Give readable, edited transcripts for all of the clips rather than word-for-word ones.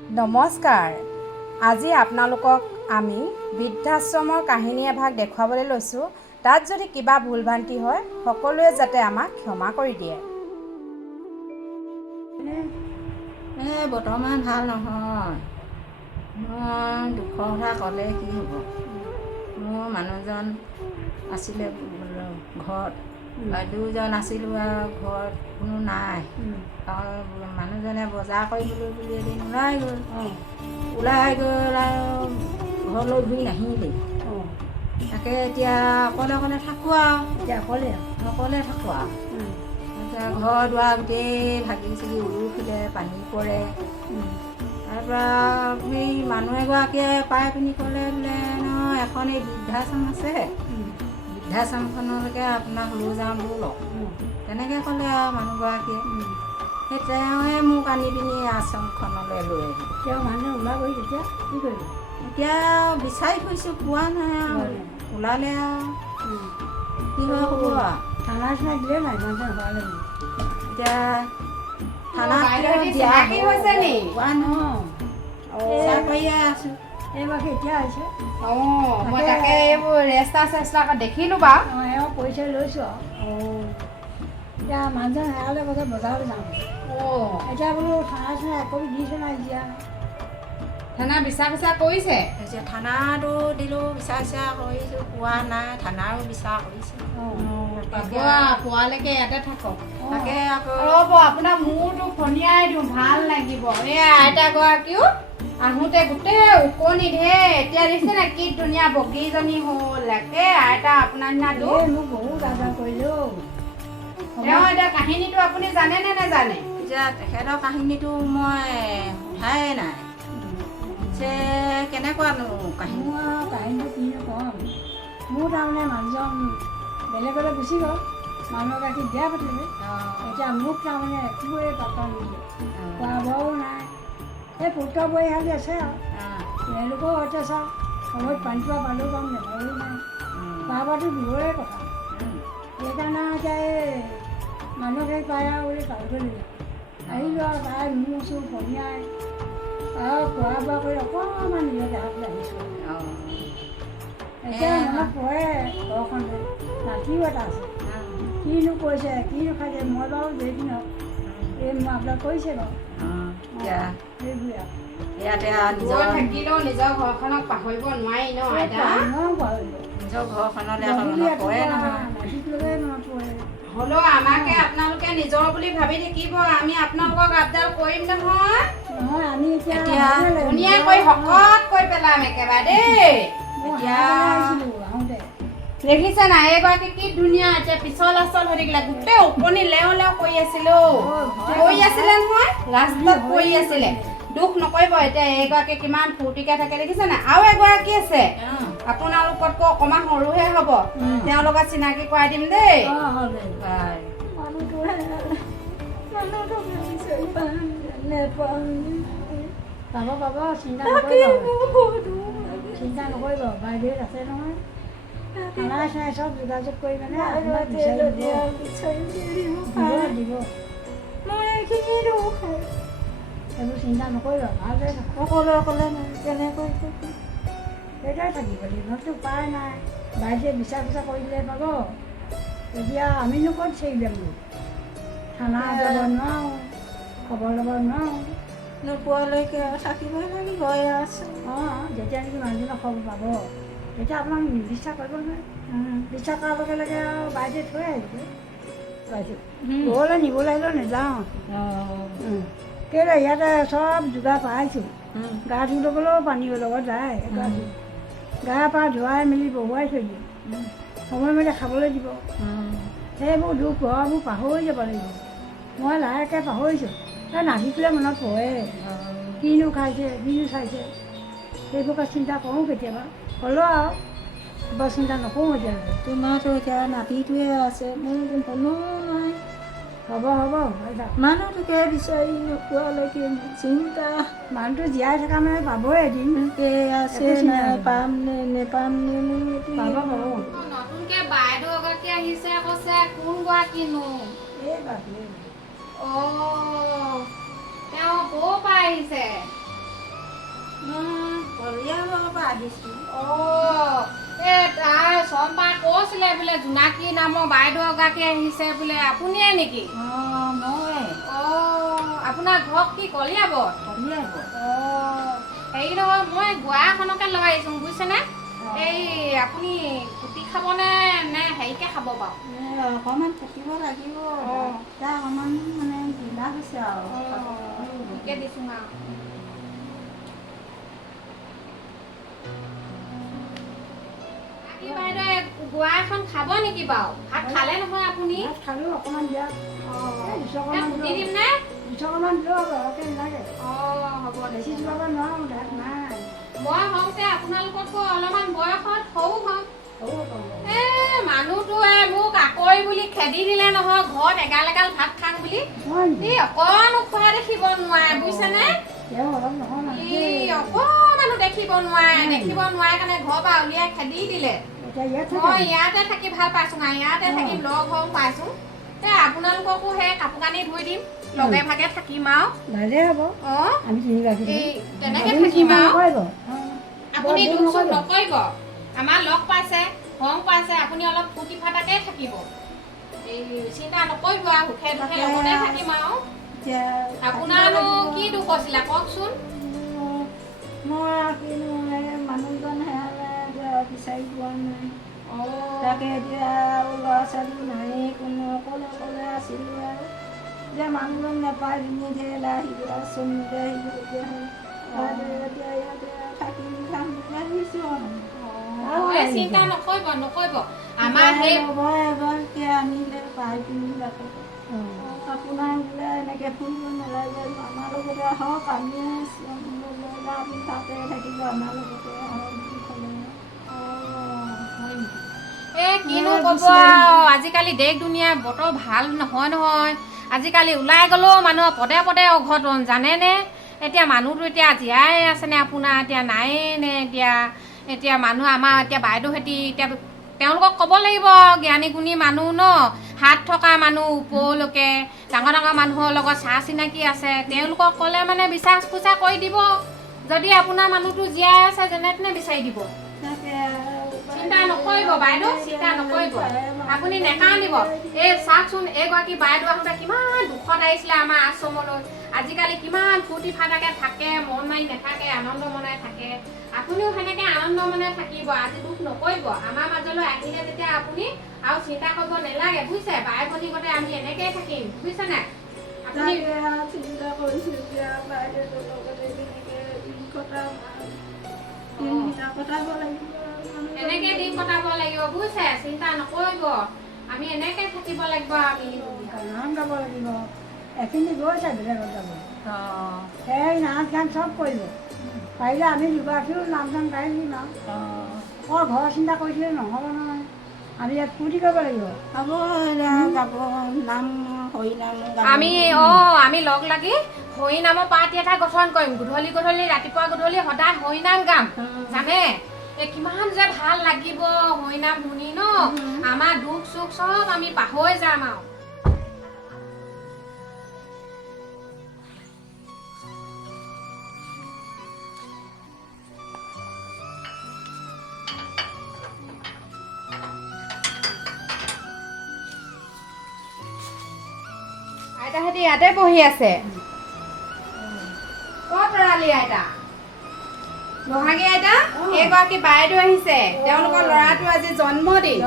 নমস্কাৰ। আজি আপোনালোকক আমি বৃদ্ধাশ্ৰমৰ কাহিনী এভাগ দেখুৱাবলৈ লৈছোঁ। তাত যদি কিবা ভুল ভ্ৰান্তি হয় সকলোৱে যাতে আমাক ক্ষমা কৰি দিয়ে। বৰ্তমান ভাল নহয়। মই দুখৰ কথা ক'লে কি হ'ব। মোৰ মানুহজন আছিলে ঘৰত, দুজন আছিলোঁ আৰু ঘৰত কোনো নাই। মানুহজনে বজাৰ কৰিবলৈ বুলি এদিন ওলাই গ'ল আৰু ঘৰলৈ ঘূৰি নাহিলেই। তাকে এতিয়া অকলে থাকোঁ আৰু অকলে থাকোঁ আৰু এতিয়া ঘৰ দুৱাৰ গোটেই ভাগি চিগি উলুখিলে পানী পৰে। তাৰপৰা সেই মানুহ এগৰাকীয়ে পাই পিনি ক'লে বোলে নহয় এখন এই বৃদ্ধাশ্ৰম আছে, বৃদ্ধাশ্ৰমখনলৈকে আপোনাক লৈ যাওঁ ব'লক। তেনেকৈ ক'লে আৰু মানুহগৰাকীয়ে। সেই তেওঁৱে মোক আনি পিনি আশ্ৰমখনলৈ লৈ আহিলে। তেওঁ মানুহে ওলাব এতিয়া কি কৰিব? এতিয়া বিচাৰি ফুৰিছোঁ, পোৱা নাই আৰু ওলালে আৰু কি হয় হ'ব আৰু। খানা চানা দিলে নাই মানুহে হোৱালে এতিয়া খানাত চিনাকি হৈছে নি? পোৱা নহয়, চাকৰিয়ে আছোঁ। এইবাৰ কেতিয়া হৈছে? মই তাকে এইবোৰ ৰেষ্টা দেখিলোঁ বাৰু। এওঁ পইচা লৈছোঁ আৰু এতিয়া মানুহজন হেৰালে কৈছে বজাৰলৈ যাওঁ। এতিয়া বোলো খানা চানা একবি দিছে নাই দিয়া। থানা বিচাৰ কৰিছে? এতিয়া থানাতো দিলোঁ, বিচাৰ কৰিছোঁ, পোৱা নাই। থানাৰো বিচাৰ কৰিছে। পোৱালৈকে ইয়াতে থাকক। তাকে আকৌ ৰ'ব আপোনাৰ মূৰটো ফনিয়াই দিওঁ, ভাল লাগিব। এই আইতাগৰাকীও আহোঁতে গোটেই ওকণি ঢেৰ, এতিয়া দেখিছে নাই কি ধুনীয়া বগীজনী হ'ল। একে আইতা আপোনাৰ নিচিনা দুখ। মোক বহুত আদৰ কৰিলোঁ। তেওঁ এতিয়া কাহিনীটো আপুনি জানে নে নেজানে? এতিয়া তেখেতৰ কাহিনীটো মই সোধাই নাই। পিছে কেনেকুৱানো কাহিনী? মোৰ আৰু কাহিনীটো কি নকওঁ। মোৰ তাৰমানে মানুহজন বেলেগলৈ গুচি গ'ল, মানুহ এগৰাকী বিয়া পাতিলে। এতিয়া মোক তাৰমানে একোৱে পাত্তা নিদিয়ে, খোৱা বোৱাও নাই। এই পুত্ৰ বোৱাৰীহালি আছে আৰু তেওঁলোকেও অত্যাচাৰ, সময়ত পানী পোৱা পালেও পাম নেপালেও নাই। খোৱা বোৱাটো দূৰৰে কথা। সেইকাৰণে এতিয়া এই মানুহক পায় আৰু বুলি পাবলৈ দিলে। আহিলোঁ আৰু তাই মোৰ চোৰ পনীয়াই আৰু খোৱা বোৱা কৰি অকণমান নিজৰ দেহালৈ আহিছোঁ। এতিয়া মনত পৰে ঘৰখনলৈ, নাতিও এটা আছে। কিনো কৈছে কিনো খাইছে মই বাৰু যেইদিন হওক এই মই আপোনাক কৰিছে বাৰু। সেইবোৰে আৰু ইয়াতে থাকিলেও নিজৰ ঘৰখনক পাহৰিব নোৱাৰি ন আইতা? নিজৰ ঘৰখনলৈ মনত পৰে নহয়। হ'লেও আমাকে আপোনালোকে নিজৰ বুলি ভাবি থাকিব, আমি আপোনালোকক আপডাল কৰিম নহয়। নহয় আমি এতিয়া ধুনীয়াকৈ শকত কৰি পেলাম একেবাৰে দেই। আহোঁতে দেখিছে নাই এইগৰাকী কি ধুনীয়া, এতিয়া পিছল আচল হৈ থাকিলে, গোটেই ওকণি লেও কৰি আছিলে নহয়, লাষ্টত পৰি আছিলে। দুখ নকৰিব, এতিয়া এইগৰাকী কিমান ফূৰ্তিকে থাকে দেখিছে নাই। আৰু এগৰাকী আছে আপোনালোকতকৈ অকণমান সৰুহে হ'ব, তেওঁৰ লগত চিনাকি কৰাই দিম দেই। পাব চিন্তা নকৰিব, বাইদেউ আছে নহয়। খানা চাই চব যোগাযোগ কৰি মানে আপোনাক বিচাৰি দিব। এইবোৰ চিন্তা নকৰিব, ভালদৰে অকলে কেনেকৈ সেইদৰে থাকিব দিনতো উপায় নাই। বাইদেৱে বিচাৰ কৰি দিলে পাব। এতিয়া আমিনো ক'ত বিচাৰিম বোলো, থানা যাব নোৱাৰোঁ, খবৰ ল'ব নোৱাৰোঁ। নোপোৱালৈকে থাকিবই লাগিব। যেতিয়া নেকি মানুহজনক খবৰ পাব তেতিয়া আপোনাক বিশ্বাস কৰিব নোৱাৰে। বিশ্বাস কৰাৰ লগে লগে আৰু বাইদেৱে থৈ আহিব। বাইদেউ ঘৰলৈ নিবলৈ আহিলেও নাযাওঁ, কেলৈ ইয়াতে চব যোগাৰ পাইছোঁ। গা ধুই ল'বলৈও পানীৰ লগত যায়, গা পা ধুৱাই মেলি বহুৱাই থৈ দিয়ে, সময়মতে খাবলৈ দিব। সেইবোৰ দুখ ঘৰবোৰ পাহৰি যাব লাগিব। মই লাহেকৈ পাহৰিছোঁ, নাহিছিলে মনত পৰে কিনো খাইছে কিনো চাইছে, সেইবোৰকে চিন্তা কৰোঁ কেতিয়াবা। হ'লেও আৰু বৰ চিন্তা নকৰোঁ এতিয়ালৈকে। তোমাৰতো এতিয়া নাতিটোৱে আছে, মোৰ কোনো নাই। হ'ব মানুহটোকে বিচাৰি নোপোৱালৈকে চিন্তা। মানুহটো জীয়াই থকা মানে পাবই এদিন, আছে নাই পাম নে নেপাম নে মোৰ পাব। নতুনকে বাইদেউ এগৰাকী আহিছে কৈছে, কোন গৰাকীনো? তেওঁ ক'ৰ পৰা আহিছে? আহিছোঁ। তাৰ চম্পা কৈছিলে বোলে জোনাকী নামৰ বাইদেউ এগৰাকী আহিছে বোলে, আপুনিয়ে নেকি? মই আপোনাৰ ঘৰ কি কলিয়াবত? হেৰি নহয়, মই গুৱা এখনকে লৈ আহিছোঁ বুজিছেনে? এই আপুনি কুটি খাবনে নে হেৰিকে খাব বাৰু? অকণমান থাকিব লাগিব, এতিয়া অকণমান মানে ঢিলা হৈছে আৰু ঠিকে দিছোঁ আৰু। বাইদেউ গুৱা এখন খাব নেকি বাৰু? ভাত খালে নহয় আপুনি? খালোঁ অকণমান দিয়া কুটি দিম নে? দুশমান দিয়ক ঘৰতে নালাগে হ'ব বেছি যোৱাব নোৱাৰোঁ তাত নাই মই হওঁতে আপোনালোকতকৈ অলপমান বয়সত সৰু হম। মানুহটো মোক আকৰি বুলি খেদি দিলে নহয়, ঘৰত এগাল এগাল ভাত খাম বুলি। অকণো খোৱা দেখিব নোৱাৰে বুজিছেনে? অকণমানো দেখিব নোৱাৰে কাৰণে ঘৰৰ পৰা উলিয়াই খেদি দিলে। মই ইয়াতে থাকি ভাল পাইছো না, ইয়াতে থাকি লগ হওঁ পাইছো। আপোনালোককো সেই কাপোৰ কানি ধুই দিম, লগে ভাগে থাকিম আৰু ভালেই হ'ব। তেনেকে থাকিম আৰু। আপুনি দুখ চুখ নকৰিব, আমাৰ লগ পাইছে হং পাইছে, আপুনি অলপ ফূৰ্তি ফাৰ্তাকে থাকিব। এই চিন্তা নকৰিব আৰু, সুখে দুখে লগতে থাকিম আৰু। আপোনাৰনো কি দুখ আছিলে কওকচোন? মই মানুহজন হেৰালে বিচাৰি পোৱা নাই। তাকে এতিয়া আৰু ল'ৰা ছোৱালী নাই, কোনো অকলে আছিলোঁ আৰু এতিয়া মানুহজন নাপায়, ধুনীয়াকৈ আহিব চমুতে আহিব এতিয়া ইয়াতে থাকি খাম বুলি আহিছোঁ আৰু। চিন্তা নকৰিব আমাৰ সেই এগৰাকী আনিলে পাই পিনি আপোনাৰ বোলে এনেকৈ ফুৰিব নালাগে, আমাৰ লগতে আহক, আমি তাতে থাকিব আমাৰ লগতে আহক বুলি ক'লে। কিনো ক'ব আজিকালি দেশ দুনীয়া বতৰ ভাল নহয়। আজিকালি ওলাই গ'লেও মানুহৰ পদে পদে অঘটন জানেনে? এতিয়া মানুহটো এতিয়া জীয়াই আছেনে আপোনাৰ এতিয়া নায়ে নে? এতিয়া মানুহ আমাৰ এতিয়া বাইদেউহেঁতি এতিয়া তেওঁলোকক ক'ব লাগিব, জ্ঞানী গুণী মানুহ ন, হাত থকা মানুহ ওপৰলৈকে ডাঙৰ মানুহৰ লগত চাহ চিনাকি আছে, তেওঁলোকক ক'লে মানে বিশ্বাস খোচা কৰি দিব। যদি আপোনাৰ মানুহটো জীয়াই আছে যেনে তেনে বিচাৰি দিব। চিন্তা নকৰিব বাইদেউ, চিন্তা নকৰিব, আপুনি নেকান্দিব। এই চাওকচোন, এইগৰাকী বাইদেউ আহোঁতে কিমান দুখত আহিছিলে আমাৰ আশ্ৰমলৈ। আজিকালি কিমান ফূৰ্তি ফাৰ্তাকে থাকে, মন মাৰি নাথাকে, আনন্দ মনে থাকে। আপুনিও সেনেকে আনন্দ মনে থাকিব, আজি দুখ নকৰিব। আমাৰ মাজলৈ আহিলে তেতিয়া আপুনি আৰু চিন্তা কৰিব নালাগে বুজিছে? বাই ভনী গতে আমি এনেকেই থাকিম বুজিছে নাই? আপুনি চিন্তা কৰিছোঁ এতিয়া বাইদেউৰ লগতে কটাব লাগিব, এনেকে দিন কটাব লাগিব বুজিছে? চিন্তা নকৰিব, আমি এনেকে থাকিব লাগিব। আমি গান গাব লাগিব, এখিনি গৈছে বেলেগত যাব। সেই নাচ গান চব কৰিব, পাৰিলে আমি দুগৰাকীও নাচ গান গাই দিম আৰু। ঘৰৰ চিন্তা কৰিছিলে নহ'ব নহয়, আমি ইয়াত ফূৰ্তি কৰিব লাগিব। হ'ব যাব নাম হৰি নাম আমি লগ লাগি হৰি নামৰ পাৰ্টি এটা গঠন কৰিম। গধূলি ৰাতিপুৱা গধূলি সদায় হৰি নাম গাম জানে? কিমান যে ভাল লাগিব হৰি নাম শুনি ন, আমাৰ দুখ চুখ চব আমি পাহৰি যাম আৰু। আইতাহঁতি ইয়াতে বহি আছে। ক'ত লৰালি আইতা? বহাগী আইতা, এইগৰাকী বাইদেউ আহিছে, তেওঁলোকৰ ল'ৰাটো আজি জন্মদিন।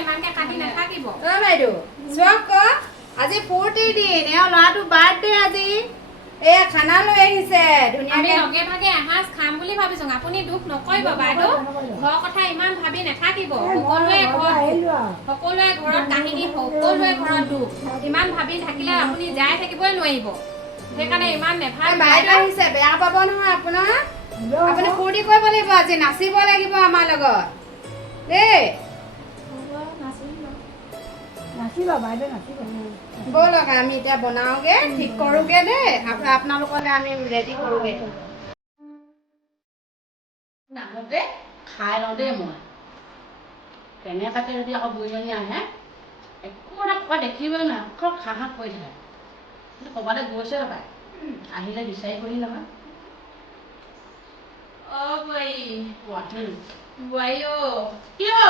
ইমানকে কাটি নাথাকিব বাইদেউ, চোৱক আজি ফূৰ্তিৰ দিন, এওঁ ল'ৰাটো বাৰ্থডে আজি। এয়া খানা লৈ আহিছে ধুনীয়াকে, লগে ভাগে এসাঁজ খাম বুলি ভাবিছো। আপুনি দুখ নকৰিব বাইদেউ, ঘৰৰ কথা ইমান ভাবি নাথাকিব। সকলোৱে ঘৰত কাহিনী, সকলোৱে ঘৰত দুখ, ইমান ভাবি থাকিলে আপুনি জীয়াই থাকিবই নোৱাৰিব। সেইকাৰণে ইমান নেভাবে। বাইদেউ আহিছে, বেয়া পাব নহয় আপোনাৰ। আপুনি ফূৰ্তি কৰিব লাগিব আজি, নাচিব লাগিব আমাৰ লগত দেই। নাচিবা বাইদেউ, নাচিবা। ব'লক আমি এতিয়া বনাওগে, ঠিক কৰোগে দেই, আপোনালোকলৈ আমি ৰেডি কৰোগে। খাই লওঁ দেই মই কেনেবাকে যদি আকৌ বুঢ়ীজনী আহে, একো এটা দেখিবই নাই, খুব হাঁহ কৰি থাকে। ক'ৰবালৈ গৈছে পায়, আহিলে বিচাৰি কৰি নহয়। বোৱাৰী কিয়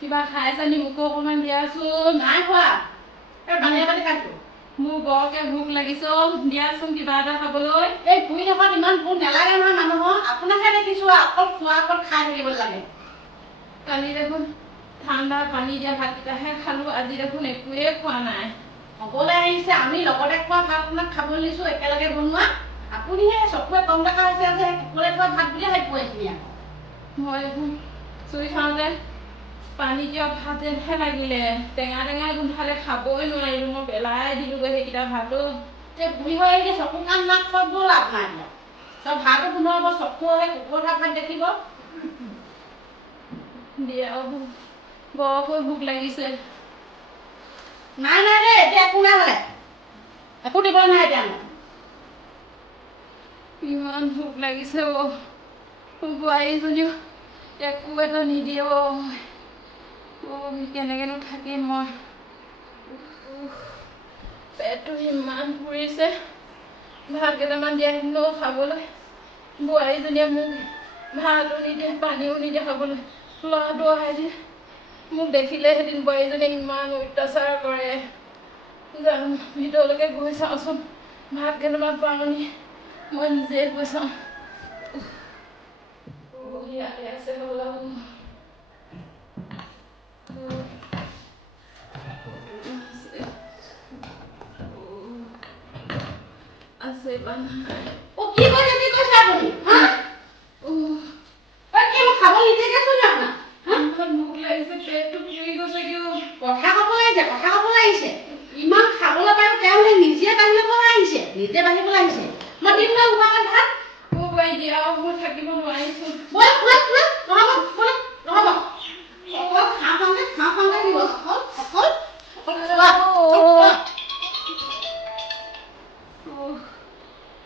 কিবা খাইছানি মোকো অকণমান দিয়াচোন। নাই খোৱা বাহিৰে খাইছো। মোৰ বৰকে ভোক লাগিছে দিয়াচোন কিবা এটা খাবলৈ। এই ভুই নাখাত ইমান ভোক নালাগে নহয় মানুহৰ। আপোনাকহে দেখিছো অকল খোৱা অকল খাই থাকিব লাগে। কালি দেখোন ঠাণ্ডা পানী দিয়া ভাতকেইটাহে খালো, আজি দেখোন একোৱে খোৱা নাই। সকলোৱে আহিছে, আমি লগতে খোৱা ভাত আপোনাক খাবলৈ দিছো একেলগে বনোৱা। আপুনিহে চকুৱে কম দেখা হৈছে যে সকলোৱে খোৱা ভাত বুলিয়ে ভাবি পৰিছিলে। মই দেখোন চুই খাওঁতে পানী দিয়া ভাত যেনহে লাগিলে, টেঙা টেঙা গোন্ধালে খাবই নোৱাৰিলো। মই পেলাই দিলোগৈ সেইকেইটা ভাতো। বুঢ়ী হৈ আহিলে চকু কাণ নাক চব লাভ নাই। চব ভাতো গোন্ধাব, চকু কুকুৰ ভাত দেখিব। দিয়া বৰকৈ ভোক লাগিছে। নাই নাই দেই, এতিয়া একো নাই হ'লে একো দিব নাই এতিয়া। ইমান ভোক লাগিছে বোৱাৰীজনীও একো এটা নিদিয়ে কেনেকেনো থাকিম মই। পেটটো ইমান পুৰিছে, ভাত কেইটামান দিয়া হেতেনো খাবলৈ। বোৱাৰীজনীয়ে মোক ভাতো নিদিয়ে পানীও নিদিয়ে খাবলৈ। ল'ৰাটো অহাই দিয়ে, মোক দেখিলে এদিন বোৱাৰীজনীয়ে ইমান অত্যাচাৰ কৰে। যাম ভিতৰলৈকে গৈ চাওঁচোন ভাত কেইটামান পাওঁনি। মই নিজে গৈ চাওঁ। ইয়াতে আছে আছে কি কৈছে আপুনি? খাব নিদিয়ে চোন আপোনাক। ভোক লাগিছে, পেটটো পুৰি গৈছে কিয়? কথা ক'ব লাগিছে, কথা ক'ব লাগিছে। ইমান খাবলৈ পাই তেওঁ নিজে বাঢ়িব আহিছে, নিজে বাঢ়িব আহিছে। মই দিম না উপায় ভাত। বোৱাৰী দিয়া মই থাকিব নোৱাৰিছো।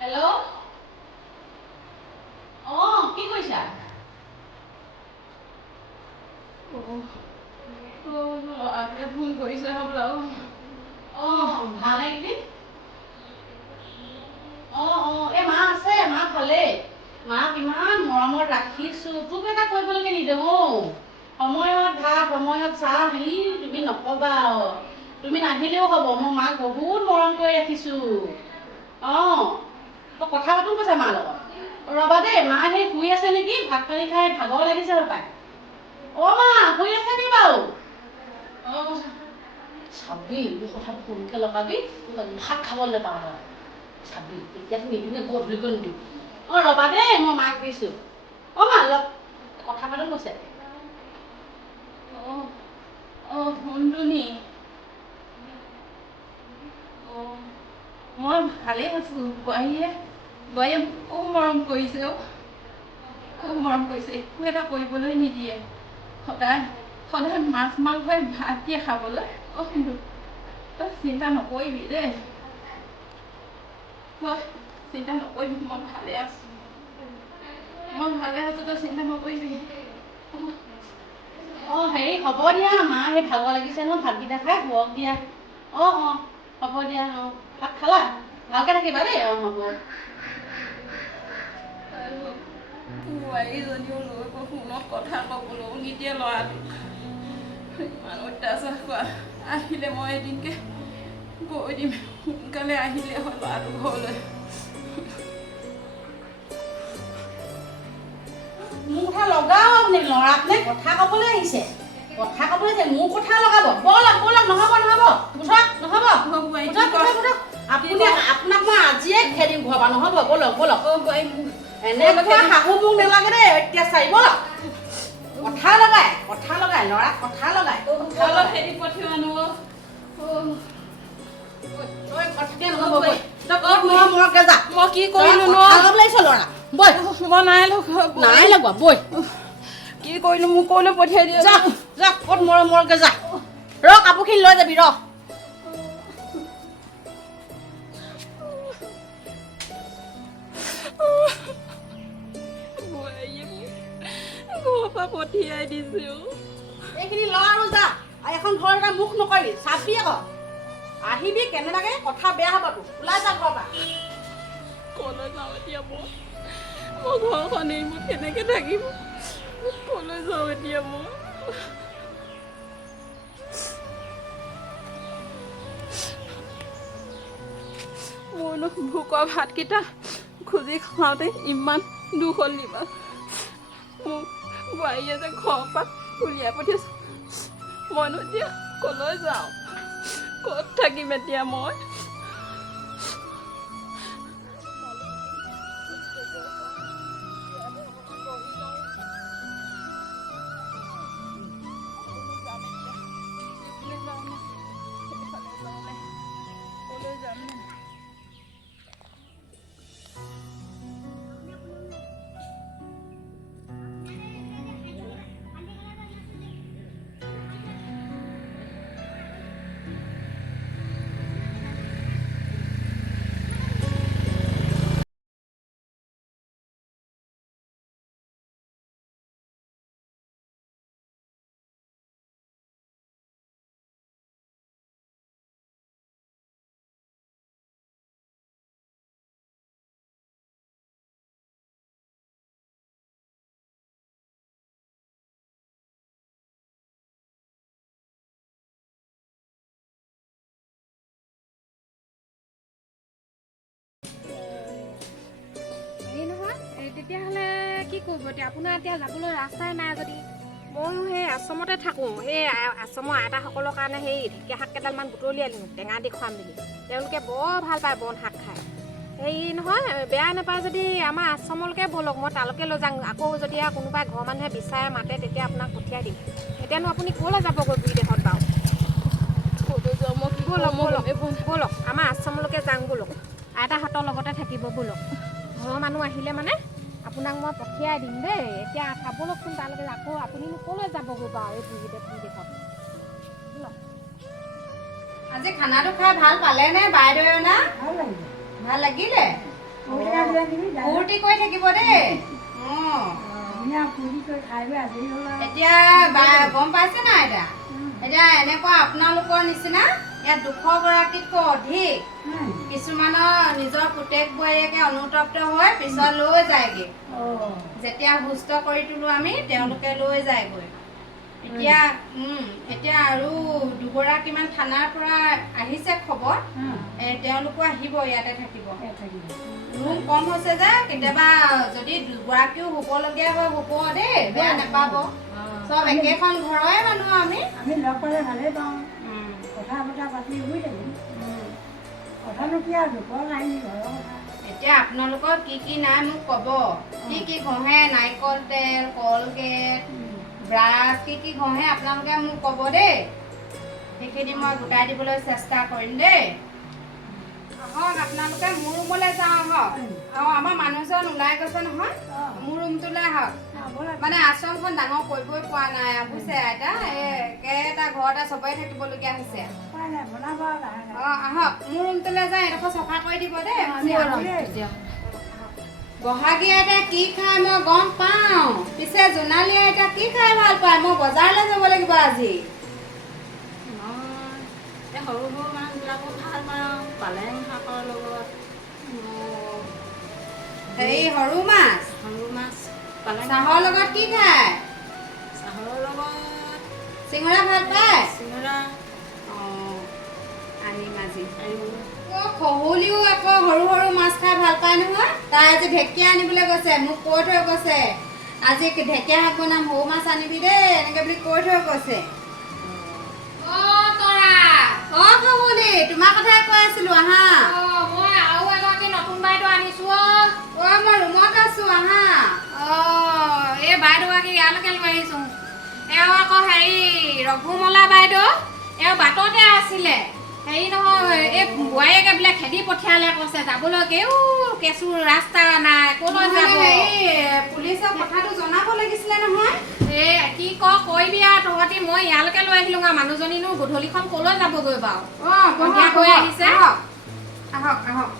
হেল্ল' কি কৈছা? ল'ৰাটোৱে ফোন কৰিছে হ'বলা। ভালে নেকি? এই মা আছে, মা ভালেই। মাক ইমান মৰমত ৰাখিছো, তোক এটা কৰিবলৈকে নিদিওঁ। সময়ত ভাত সময়ত চাহ তুমি নকবা তুমি নাহিলেও হ'ব। মই মাক বহুত মৰম কৰি ৰাখিছো। তই কথা পাতো কৈছা মাৰ লগত। ৰবা দেই, মা সেই শুই আছে নেকি, ভাত পানী খাই ভাগৰ লাগিছে হপায়। মা শুই আছে নি বাৰু? চাবি মোৰ কথা ফোনকে লগাবি, ভাত খাবলৈ নাপাওঁ। চাবি এতিয়া নিদিনে গধূলিকৈ নিদিওঁ। ৰবা দেই, মই মাক দিছো। মা লগ কথা পাতো কৈছে। ফোনটো নি? মই ভালেই আছো। বোৱাৰীয়ে খুব মৰম কৰিছে খুব মৰম কৰিছে। একো এটা কৰিবলৈ নিদিয়ে। সদায় মাছ মাংসই ভাত দিয়ে খাবলৈ। তই চিন্তা নকৰিবি দেই, চিন্তা নকৰিবি। মই ভালে আছো, তই চিন্তা নকৰিবি। হেৰি হ'ব দিয়া, মা সেই ভাগৰ লাগিছে ন, ভাতকেইটা খাই শুৱক দিয়া। হ'ব দিয়া। ভাত খালা? ভালকে থাকিবা দেই। হ'ব। বোৱাৰীজনীও লৈ গৈ ফোনত কথা ক'বলৈও নিদিয়ে ল'ৰাটোক। ইমান অত্যাচাৰ কৰা। আহিলে মই এদিনকে গৈ দিম, সোনকালে আহিলে হয় ল'ৰাটো ঘৰলৈ। মোৰ কথা লগাও আপুনি, ল'ৰাক নে কথা ক'বলৈ আহিছে। কথা ক'বলৈ আহিছে, মোৰ কথা লগাব। ব'লক নহ'ব আপোনাক মই আজিয়ে খেদিম ঘৰৰ পৰা। নহ'ব, ব'লক। এনেকুৱা শাহু মোক নালাগে দেই, অত্যাচাৰী। ব'লক। কথা লগাই ল'ৰাক কথা লগাই খেদি পঠিওৱা মই কি কৰিলো ল'ৰা বৈ মই নাই লগোৱা বৈ কি কৰিলো মোক ক'লৈ পঠিয়াই দিয়া। যা ক'ত মৰমকে যা। কাপোৰখিনি লৈ যাবি। ঘৰৰ পৰা পঠিয়াই দিছে। এইখিনি ল আৰু যা। এখন ঘৰ এটা মুখ নকৰিবি, চাবি আকৌ আহিবি কেনেবাকে কথা বেয়া হ'ব তোৰ। ওলাই যা ঘৰৰ পৰা। ক'লৈ যাওঁ এতিয়া মই ঘৰখন এৰি মই কেনেকৈ থাকিম ক'লৈ যাওঁ এতিয়া মই মোৰ ভোকৰ ভাতকেইটা খুজি খাওঁতে ইমান দুখ হ'ল নিবা মোক বোৱাৰীয়ে যে ঘৰৰ পৰা উলিয়াই পঠিয়াইছে মইনো এতিয়া ক'লৈ যাওঁ ক'ত থাকিম এতিয়া মই হেৰি নহয় তেতিয়াহ'লে কি কৰিব এতিয়া আপোনাৰ এতিয়া যাবলৈ ৰাস্তাই নাই যদি ময়ো সেই আশ্ৰমতে থাকোঁ সেই আশ্ৰমৰ আইতাসকলৰ কাৰণে সেই ঢেকীয়া শাক কেইডালমান বুটলি আনিলোঁ টেঙা দি খুৱাম বুলি তেওঁলোকে বৰ ভাল পায় বন শাক খাই হেৰি নহয় বেয়া নাপায় যদি আমাৰ আশ্ৰমলৈকে ব'লক মই তালৈকে লৈ যাওঁ আকৌ যদি কোনোবাই ঘৰৰ মানুহে বিচাৰে মাতে তেতিয়া আপোনাক পঠিয়াই দিম এতিয়ানো আপুনি ক'লৈ যাবগৈ বিদেশত বাৰু ক'লৈ যাওঁ মই কি ব'লক ব'লক ব'লক আমাৰ আশ্ৰমলৈকে যাওঁ ব'লক আইতাহঁতৰ লগতে থাকিব ব'লক ঘৰৰ মানুহ আহিলে মানে আপোনাক মই পঠিয়াই দিম দেই এতিয়া চাবলকচোন তালৈকে আকৌ আপুনিনো ক'লৈ যাবগৈ বাৰু এই বিদেশত আজি খানাটো খাই ভাল পালেনে বাইদেৱে না ভাল লাগিলে ভাল লাগিলে ঔটেঙা দিয়া দিবি ফূৰ্তি কৰি থাকিব দেই অঁ ধুনীয়া ফুৰি কৰি খাই বৈ আজৰি হ'ল আৰু এতিয়া গম পাইছে না এতিয়া এতিয়া এনেকুৱা আপোনালোকৰ নিচিনা ইয়াত 200গৰাকীতকৈ অধিক কিছুমানৰ নিজৰ পুতেক বোৱাৰীয়েকে অনুতপ্ত হৈ পিছত লৈ যায়গৈ যেতিয়া সুস্থ কৰি তোলো আমি তেওঁলোকে লৈ যায়গৈ এতিয়া আৰু দুগৰাকীমান থানাৰ পৰা আহিছে খবৰ তেওঁলোকো আহিব ইয়াতে থাকিব ৰুম কম হৈছে যে কেতিয়াবা যদি দুগৰাকীও হ'বলগীয়া হয় হ'ব দেই বেয়া নাপাব চব একেখন ঘৰৰে মানুহ আমি লগ পালে ভালেই পাওঁ কথা বতৰা পাতি শুই থাকিম কথানো কি আৰু দুখৰ নাই ঘৰৰ কথা এতিয়া আপোনালোকৰ কি কি নাই মোক ক'ব কি কি ঘঁহে নাৰিকল তেল কলগেট ব্ৰাছ কি কি ঘঁহে আপোনালোকে মোক ক'ব দেই সেইখিনি মই গোটাই দিবলৈ চেষ্টা কৰিম দেই আহক আপোনালোকে মোৰ ৰুমলৈ যাওঁ আহক আমাৰ মানুহজন ওলাই গৈছে নহয় মোৰ ৰুমটোলৈ আহক মানে আশ্ৰমখন ডাঙৰ কৰিবই পৰা নাই বুজিছে আইতা একেটা ঘৰতে চবেই থাকিবলগীয়া হৈছে আহক মোৰ ৰুমটোলৈ যাই এডোখৰ চফা কৰি দিব দেই বহাগী আইতা কি খাই মই গম পাওঁ পিছে জোনালী আইতা কি খাই ভাল পায় মই বজাৰলৈ যাব লাগিব আজি সৰু সৰু মাছবিলাকো ভাল পাওঁ পালেং শাকৰ লগত হেৰি সৰু মাছ পালেং চাহৰ লগত কি খায় চাহৰ লগত চিঙৰা ভাল পায় চিঙৰা আনিম আজি খহুলিও আকৌ সৰু সৰু মাছ খাই ভাল পায় নহয় তাই আজি ঢেকীয়া আনিবলৈ গৈছে মোক কৈ থৈ গৈছে আজি ঢেকীয়া শাক বনাম সৰু মাছ আনিবি দেই এনেকে বুলি কৈ থৈ গৈছে খহুলি তোমাৰ কথাই কৈ আছিলো আহা মই আৰু এগৰাকী নতুন বাইদেউ আনিছোঁ মই ৰুমত আছো আহা এই বাইদেউগৰাকী ইয়ালৈকে লৈ আহিছোঁ এওঁ আকৌ হেৰি ৰঘুমলা বাইদেউ এওঁ বাটতে আছিলে হেৰি নহয় এই বোৱাৰীয়েকে বোলে খেদি পঠিয়ালে কৈছে যাবলৈ কেঁচু ৰাস্তা নাই ক'লৈ যাব পুলিচক কথাটো জনাব লাগিছিলে নহয় কি কৰিবি আৰু তহঁতি মই ইয়ালৈকে লৈ আহিলোঁ মানুহজনীনো গধূলিখন ক'লৈ যাবগৈ বাৰু সন্ধিয়া হৈ আহিছে আহক আহক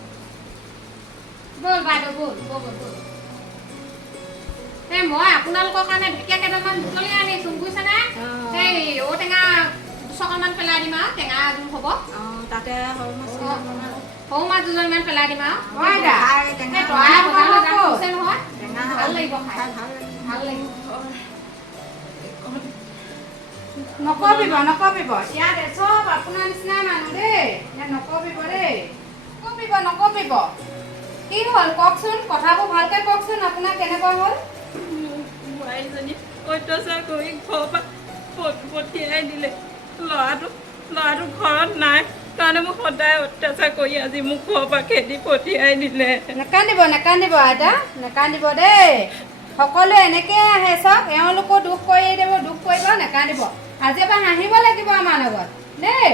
ব'ল বাইদেউ ব'ল মই আপোনালোকৰ কাৰণে ঢেকীয়া কেইটামান বুটলি আনিছোঁ বুজিছেনে সেই ঔটেঙা 200মান পেলাই দিম আৰু টেঙা এযোৰ হ'ব তাতে সৰু মাছ দুজনমান পেলাই দিম আৰু টেঙা ভাল লাগিব খাই ভাল লাগিব নকবিব ইয়াত চব আপোনাৰ নিচিনা মানুহ দেই ইয়াত নকবিব দেই নকবিব কি হ'ল কওকচোন কথাবোৰ ভালকে কওকচোন আপোনাৰ কেনেকুৱা হ'ল বোৱাৰীজনী অত্যাচাৰ কৰি ঘৰৰ পৰা পঠিয়াই দিলে ল'ৰাটো ঘৰত নাই কাৰণে মোক সদায় অত্যাচাৰ কৰি আজি মোক ঘৰৰ পৰা খেদি পঠিয়াই দিলে নেকান্দিব আইতা নেকান্দিব দেই সকলোৱে এনেকৈ আহে চাওক এওঁলোকো দুখ কৰি দিব দুখ কৰিব নেকান্দিব আজিৰ পৰা হাঁহিব লাগিব আমাৰ লগত দেই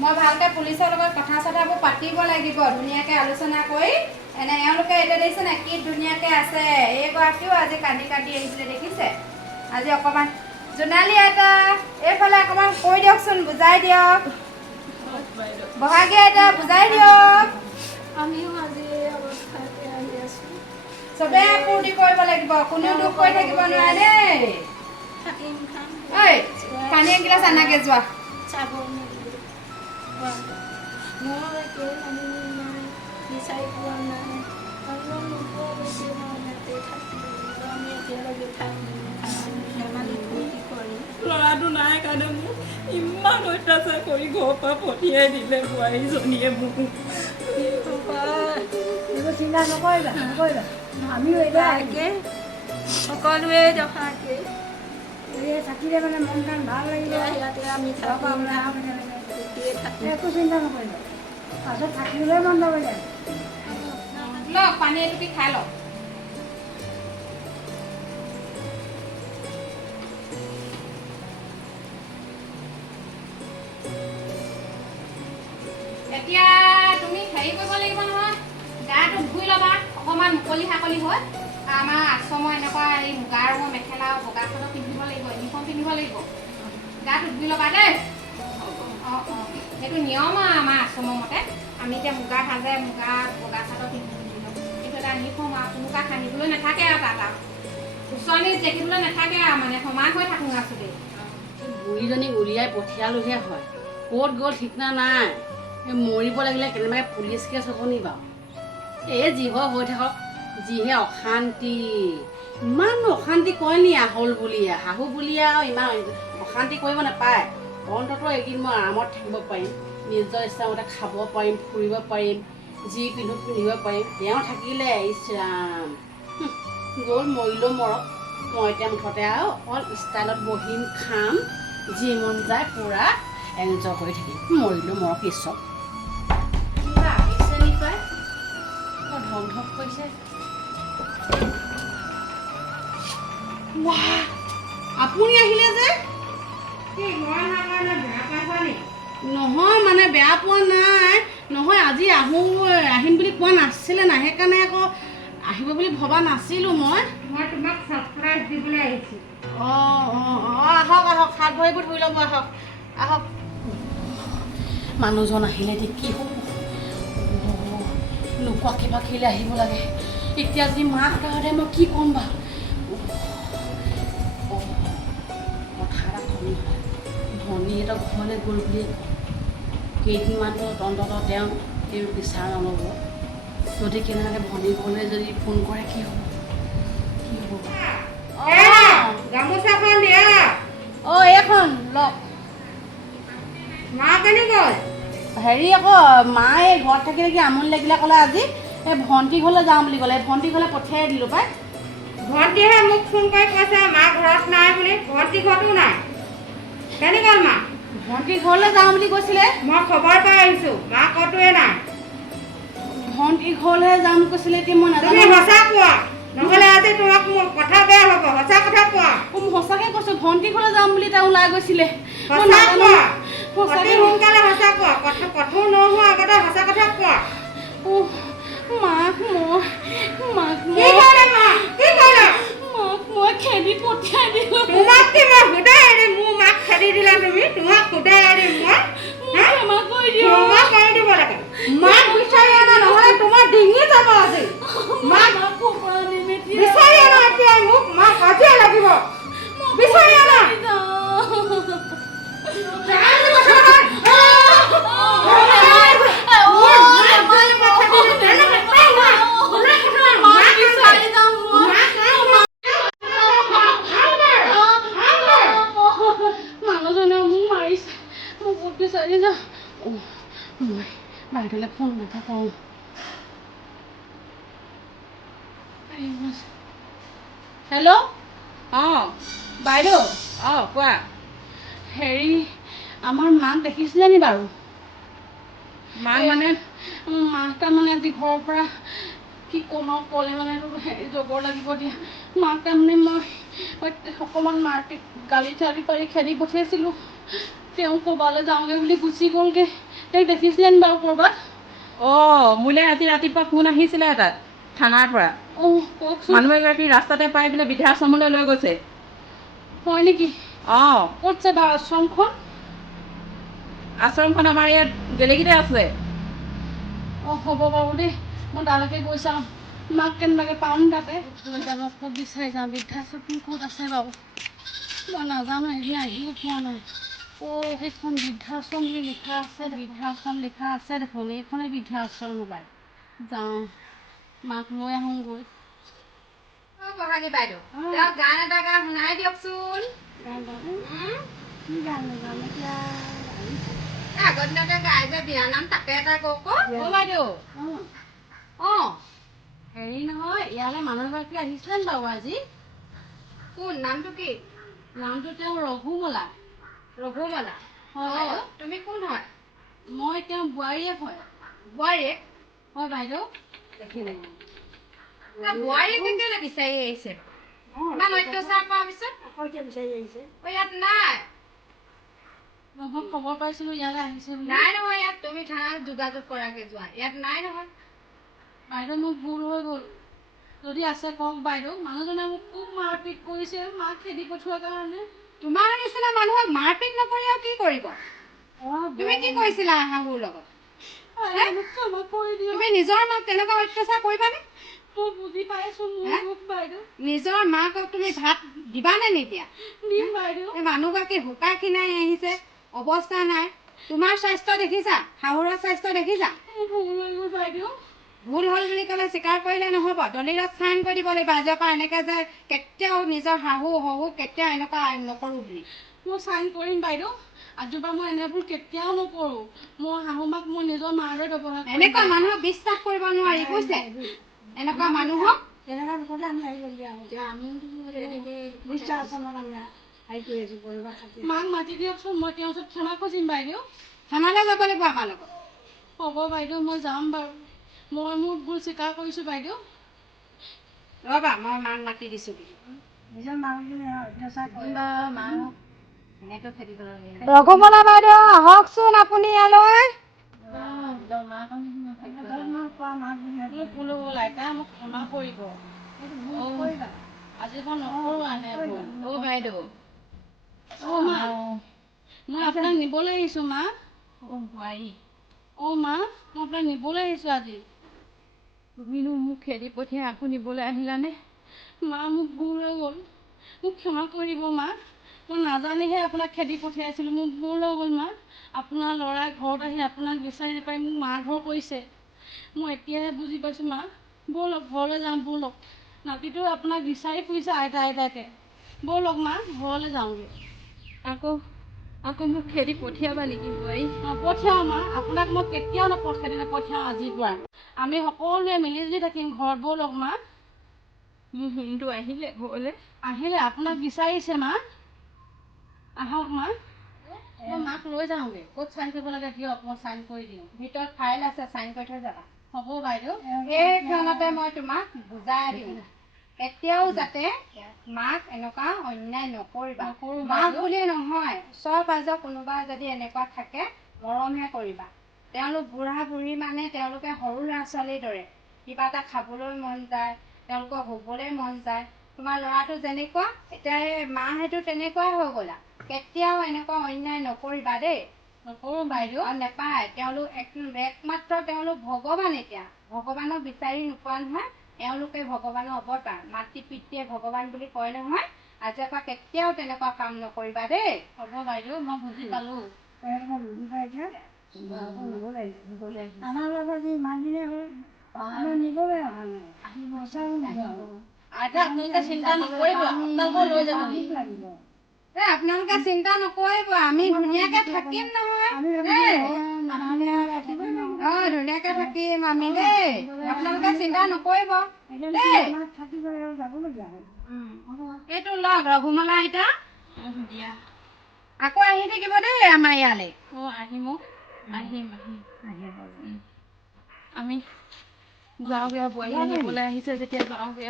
মই ভালকৈ পুলিচৰ লগত কথা চথাবোৰ পাতিব লাগিব ধুনীয়াকৈ আলোচনা কৰি এওঁলোকে এতিয়া দেখিছে নাই কি ধুনীয়াকৈ আছে এইগৰাকীও আজি কান্দি আহিছিলে দেখিছে আজি অকণমান জোনালী আইতা এইফালে অকণমান কৈ দিয়কচোন বুজাই দিয়ক বহাগী আইতা বুজাই দিয়ক আমিও আজি এই অৱস্থাতে আহি আছোঁ চবে ফূৰ্তি কৰিব লাগিব কোনেও দুখ কৰি থাকিব নোৱাৰে দেই থাকিম খাম ঐ পানী এগিলাচ আনাগে যোৱা চাব মোৰ একে মানুহ নাই বিচাৰি পোৱা নাই আৰু নোপোৱা বেছি মনতে থাকিব আমি একেলগে থাকিম ধেমালি ফূৰ্তি কৰিম ল'ৰাটো নাই কাৰণে মোক ইমান অত্যাচাৰ কৰি ঘৰৰ পৰা পঠিয়াই দিলে বোৱাৰীজনীয়ে মোক এইবোৰ চিন্তা নকৰিবা আমিও এতিয়া একে সকলোৱে দেখাকে এই থাকিলে মানে মন কাণ ভাল লাগিলে ইয়াতে আমি একো চিন্তা নকৰিবা পাছত থাকিবলৈ মন যাব যায় লওক পানী এটুপি খাই লওক এতিয়া তুমি হেৰি কৰিব লাগিব নহয় গাটো ধুই ল'বা অকণমান মুকলি হাকলি হৈ আমাৰ আশ্ৰমৰ এনেকুৱা এই মুগা ৰঙৰ মেখেলা আৰু বগা চাদৰ পিন্ধিব লাগিব ইউনিফৰ্ম পিন্ধিব লাগিব গাটো ধুই ল'বা দেই অঁ সেইটো নিয়ম আৰু আমাৰ আশ্ৰমৰ মতে আমি এতিয়া মুগা সাজে মুগা বগা চাদৰ পিন্ধিব এইটো এটা ইউনিফৰ্ম আৰু কোনো কাক হাঁহিবলৈ নাথাকে আৰু তাত আৰু ওচৰনি দেখিবলৈ নাথাকে আৰু মানে সমান হৈ থাকোঁ আছো দেই বুঢ়ীজনীক উলিয়াই পঠিয়ালোহে হয় ক'ত গ'ল ঠিকনা নাই মৰিব লাগিলে কেনেবাকৈ পুলিচ কেছ হ'ব নি বাৰু এই যি হয় হৈ থাকক যিহে অশান্তি ইমান অশান্তি কয় নি আহল বুলিয়ে শাহু বুলিয়ে আৰু ইমান অশান্তি কৰিব নাপায় অন্ততঃ এদিন মই আৰামত থাকিব পাৰিম নিজৰ ইচ্ছামতে খাব পাৰিম ফুৰিব পাৰিম যি পিন্ধিব পাৰিম তেওঁ থাকিলে ইছৰাম গ'ল মৰিলেও মৰক মই এতিয়া মুঠতে আৰু অকল ষ্টাইলত বহিম খাম যি মন যায় পূৰা এনজয় কৰি থাকিম মৰিলেও মৰক ঈশ্বৰ কিবা আহিছে নি পায় ধক ধক কৰিছে আপুনি আহিলে যে নহয় মানে বেয়া পোৱা নাই নহয় আজি আহিম বুলি কোৱা নাছিলে না সেইকাৰণে আকৌ আহিব বুলি ভবা নাছিলোঁ মই তোমাক ছাৰপ্ৰাইজ দিবলৈ আহিছোঁ আহক হাত ভৰিবোৰ ধুই ল'ব আহক মানুহজন আহিলে এতিয়া কি হ'ব নোকোৱাকৈ বা কেলৈ আহিব লাগে এতিয়া যদি মাক কাৰণে মই কি ক'ম বাৰু কথা এটা ধনীহঁতৰ ঘৰলৈ গ'ল বুলিয়ে কওঁ কেইদিনমানটো অন্ততঃ তেওঁ বিচাৰ নল'ব যদি কেনেবাকৈ ভনী ঘৰলৈ যদি ফোন কৰে কি হ'ব গামোচাখন দিয়া এইখন লওক মা কেনে গ'ল হেৰি আকৌ মায়ে ঘৰত থাকি থাকি আমনি লাগিলে ক'লে আজি এই ভণ্টি ঘৰলৈ যাওঁ বুলি ক'লে ভণ্টি ঘৰলৈ পঠিয়াই দিলোঁ পাই ভণ্টিহে মোক ফোন কৰি কৈছে মা ঘৰত নাই বুলি ভণ্টি ঘৰতো নাই কেনে গ'ল মা ভণ্টি ঘৰলৈ যাওঁ বুলি কৈছিলে মই খবৰ পাই আহিছোঁ মা ক'তোৱে নাই ভণ্টি ঘৰলৈ যাম কৈছিলে এতিয়া মই তুমি নাজানো সঁচা কোৱা নহ'লে আজি তোমাক মোৰ কথা বেয়া হ'ব সঁচা কথা কোৱা মই সঁচাকৈ কৈছোঁ ভণ্টি ঘৰলৈ যাম বুলি তেওঁ ওলাই গৈছিলে সঁচা কোৱা অতি সোনকালে সঁচা কোৱা কথা কঠোৰ নোহোৱা আগতে সঁচা কথা কোৱা মাক মই খেদি পঠিয়াই দিলোঁ তোমাক কি মই সুদাই এৰিম মোৰ মাক খেদি দিলা তুমি তোমাক সুদাই এৰিম মই ক্ষমা কৰি দিয়ক ক্ষমা কৰি দিব লাগে মাক বিচাৰি অনা নহ'লে তোমাৰ ডিঙি যাব আজি মাক বিচাৰি অনা এতিয়া মোক মাক আজিয়ে লাগিব বিচাৰি অনা ফোন এটা কৰোঁ। হেল্ল', অঁ বাইদেউ অঁ কোৱা। হেৰি আমাৰ মাক দেখিছিলে নি বাৰু? মাক মানে মাক তাৰমানে আজি ঘৰৰ পৰা কি ক'ম আৰু ক'লে মানে হেৰি জগৰ লাগিব দিয়া। মাক তাৰমানে মই অকণমান মাৰপিট গালি চালি পাৰি খেদি পঠিয়াইছিলোঁ। তেওঁ ক'ৰবালৈ যাওঁগৈ বুলি গুচি গ'লগৈ। তেওঁক দেখিছিলে নি বাৰু ক'ৰবাত? অঁ মোলৈ আজি ৰাতিপুৱা ফোন আহিছিলে তাত থানাৰ পৰা। অঁ কওকচোন। মানুহ এগৰাকী ৰাস্তাতে পাই বোলে বৃদ্ধাশ্ৰমলৈ লৈ গৈছে। হয় নেকি? অঁ ক'তছে বাৰু আশ্ৰমখন? আশ্ৰমখন আমাৰ ইয়াত গেলেকীতে আছে। অঁ হ'ব বাৰু দেই, মই তালৈকে গৈ চাম। মাক কেনেবাকৈ পাম তাতে ক'ত বিচাৰি যাম। বৃদ্ধাশ্ৰম ক'ত আছে বাৰু মই নাজানো, এদিন আহিও পোৱা নাই। অঁ সেইখন বৃদ্ধাশ্ৰম বুলি লিখা আছে, বৃদ্ধাশ্ৰম লিখা আছে দেখোন। এইখনে বৃদ্ধাশ্ৰম মোবাইল। যাওঁ মাক লৈ আহোঁগৈ। অ বহাগী বাইদেউ, তেওঁ গান এটা গান শুনাই দিয়কচোন। কি গান গাম এতিয়া? আগৰ দিনতে গাই যে বিয়ানাম, তাকে এটা কওক। অঁ বাইদেউ, অঁ হেৰি নহয়, ইয়ালৈ মানুহগৰাকী আহিছিলে নি বাৰু আজি? কোন? নামটো কি? নামটো তেওঁ ৰঘুমলা। ৰঘুমলা। হয় অঁ বাইদেউ। তুমি কোন হয়? মই তেওঁ বোৱাৰীয়েক হয়। বোৱাৰীয়েক? হয় বাইদেউ। বোৱাৰীয়েকে কেলৈ বিচাৰি আহিছে? ইমান অত্যাচাৰ কৰাৰ পিছত? আকৌ এতিয়া বিচাৰি আহিছে। ইয়াত নাই। মই খবৰ পাইছিলোঁ ইয়ালৈ আহিছে বুলি। নাই নহয় ইয়াত। তুমি থানাত যোগাযোগ কৰাকৈ যোৱা। ইয়াত নাই নহয়। বাইদেউ মোৰ ভুল হৈ গ'ল। যদি আছে কওক বাইদেউ। মানুহজনে মোক খুব মাৰপিট কৰিছে, মাক খেদি পঠোৱাৰ কাৰণে। তোমাৰ নিচিনা মানুহক মাৰপিট নকৰি আৰু কি কৰিব? তুমি কি কৰিছিলা শাহুৰ লগত? ক্ষমা কৰি দিয়ক। তুমি নিজৰ মাক তেনেকুৱা অত্যাচাৰ কৰিবানে? মই বুজি পাইছোঁ মোৰ দুখ বাইদেউ। নিজৰ মাকক তুমি ভাত দিবানে নিদিয়া? দিম বাইদেউ। এই মানুহগৰাকী শুকাই খিনাই আহিছে, অৱস্থা নাই। তোমাৰ স্বাস্থ্য দেখিছা? শাহুৰৰ স্বাস্থ্য দেখিছা? মোৰ ভুল হৈ গ'ল বাইদেউ। ভুল হ'ল বুলি ক'লে স্বীকাৰ কৰিলে নহ'ব। দলিলত চাইন কৰি দিব লাগিব আজিৰ পৰা এনেকৈ যে কেতিয়াও নিজৰ শহুক কেতিয়াও এনেকুৱা নকৰোঁ বুলি। মই চাইন কৰিম বাইদেউ। আজিৰ পৰা মই এনেবোৰ কেতিয়াও নকৰোঁ। মই শাহুমাক মই নিজৰ মাৰ দৰে ব্যৱহাৰ কৰিম। এনেকুৱা মানুহক বিশ্বাস কৰিব নোৱাৰি বুজিছে? এনেকুৱা মানুহক তেনেকুৱা নকৰিলে আমি আহিব দিয়া হ'ব। বৃদ্ধাশ্ৰমত আমি হেৰি কৰি আছোঁ, পৰিবাৰ খাতি। মাক মাতি দিয়কচোন, মই তেওঁৰ ওচৰত ক্ষমা খুজিম বাইদেউ। থানালৈ যাব লাগিব আমাৰ লগত। হ'ব বাইদেউ, মই যাম বাৰু। মই মোৰ ভুল স্বীকাৰ কৰিছোঁ বাইদেউ। ৰ'বা, মই মাক মাতি দিছোঁ। নিজৰ মানুহজনী অত্যাচাৰ কৰে। ৰঘুমলা বাইদেউ আহকচোন আপুনি ইয়ালৈ। মোৰ ভুল হ'ল আইতা, মোক ক্ষমা কৰিব। আজিৰ পৰা নকৰোঁ এনে ভুল। অ' বাইদেউ। অ' মা, মই আপোনাক নিবলৈ আহিছোঁ মা। অ' বোৱাৰী। অ' মা, মই আপোনাক নিবলৈ আহিছোঁ আজি। তুমিনো মোক খেদি পঠিয়াই আকৌ নিবলৈ আহিলানে? মা মোৰ ভুল হৈ গ'ল, মোক ক্ষমা কৰিব মা। মই নাজানিহে আপোনাক খেদি পঠিয়াইছিলোঁ, মোৰ ভুল হৈ গ'ল মা। আপোনাৰ ল'ৰাই ঘৰত আহি আপোনাক বিচাৰি নাপাই মোক মাৰধৰ কৰিছে। মই এতিয়াহে বুজি পাইছোঁ মা। ব'লক ঘৰলৈ যাওঁ ব'লক। নাতিটো আপোনাক বিচাৰি ফুৰিছে আইতা আইতাকে। ব'লক মা ঘৰলৈ যাওঁগৈ। আকৌ মোক খেদি পঠিয়াবা নেকি বোৱাৰী? নপঠিয়াওঁ মা, আপোনাক মই কেতিয়াও নপঠিয়াওঁ আজিৰ পৰা। আমি সকলোৱে মিলিজুলি থাকিম ঘৰত। ব'লক মা। মোৰ সোণটো আহিলে ঘৰলৈ? আহিলে, আপোনাক বিচাৰিছে মা। আহক মা, মই মাক লৈ যাওঁগৈ। ক'ত চাইন কৰিব লাগে দিয়ক, মই চাইন কৰি দিওঁ। ভিতৰত ফাইল আছে, চাইন কৰি থৈ যাবা। হ'ব বাইদেউ। এইখনতে মই তোমাক বুজাই দিম। কেতিয়াও যাতে মাক এনেকুৱা অন্যায় নকৰিবা। মাক বুলিয়ে নহয়, ওচৰ পাঁজৰ কোনোবা যদি এনেকুৱা থাকে মৰমহে কৰিবা। তেওঁলোক বুঢ়া বুঢ়ী মানে তেওঁলোকে সৰু ল'ৰা ছোৱালীৰ দৰে। কিবা এটা খাবলৈ মন যায়, তেওঁলোকৰ শুবলৈ মন যায়। তোমাৰ ল'ৰাটো যেনেকুৱা, এতিয়া এই মাহেঁতো তেনেকুৱাই হৈ গ'লা। কেতিয়াও এনেকুৱা অন্যায় নকৰিবা দেই। নকৰোঁ বাইদেউ। আৰু নেপায়, তেওঁলোক একমাত্ৰ তেওঁলোক ভগৱান। এতিয়া ভগৱানক বিচাৰি নোপোৱা নহয়, এওঁলোকে ভগৱানৰ অৱতাৰ। মাতৃ পিতৃয়ে ভগৱান বুলি কয় নহয়। আজিৰ পৰা কেতিয়াও তেনেকুৱা কাম নকৰিবা দেই। হ'ব বাইদেউ, মই বুজি পালোঁ। বুজি পাইছে? আমাৰ লগত যি ইমানদিনে হ'ল, আমি নিবলৈ অহা নাই। বিচাৰো নাই। আইতা আপোনালোকে চিন্তা নকৰিব, আপোনালোকক লৈ যাব। লাগিব। আপোনালোকে চিন্তা নকৰিব, আমি ধুনীয়াকে থাকিম নহয়। আমি ৰাখিব নোৱাৰো। ধুনীয়াকে থাকিম আমি দেই আপোনালোকে চিন্তা নকৰিব দেই থাকিব যাবলগীয়া হ'ল এইটো লওক ৰঘুমলা আইতা আকৌ আহি থাকিব দেই আমাৰ ইয়ালৈ আহিম আমি যাওঁগে বোৱাৰী নিবলৈ আহিছে যেতিয়া যাওঁগে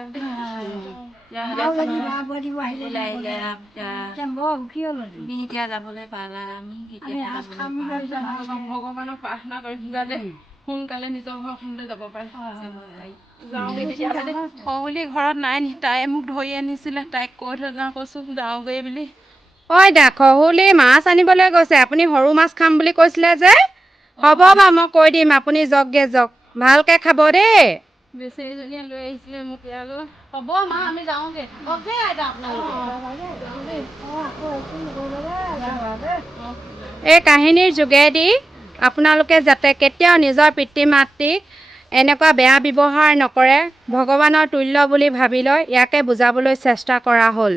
বৰ সুখী হ'ল এতিয়া যাবলৈ পালা আমি ভগৱানক প্ৰাৰ্থনা কৰিম যাতে সোনকালে নিজৰ ঘৰখনলৈ যাব পাৰে সহুলি ঘৰত নাই নি তাই মোক ধৰি আনিছিলে তাইক কৈ থৈ যাওঁ কৈছোঁ যাওঁগৈ বুলি ঐ দা খহুলি মাছ আনিবলৈ গৈছে আপুনি সৰু মাছ খাম বুলি কৈছিলে যে হ'ব বাৰু মই কৈ দিম আপুনি যাওকগে যাওক ভালকে খাব দেই বেচেৰীজনীয়ে লৈ আহিছিলে মোক ইয়ালৈ হ'ব মা আমি যাওঁগে থাককগে আইতা আপোনালোকে এই কাহিনীৰ যোগেদি আপোনালোকে যাতে কেতিয়াও নিজৰ পিতৃ মাতৃক এনেকুৱা বেয়া ব্যৱহাৰ নকৰে ভগৱানৰ তুল্য বুলি ভাবি লৈ ইয়াকে বুজাবলৈ চেষ্টা কৰা হ'ল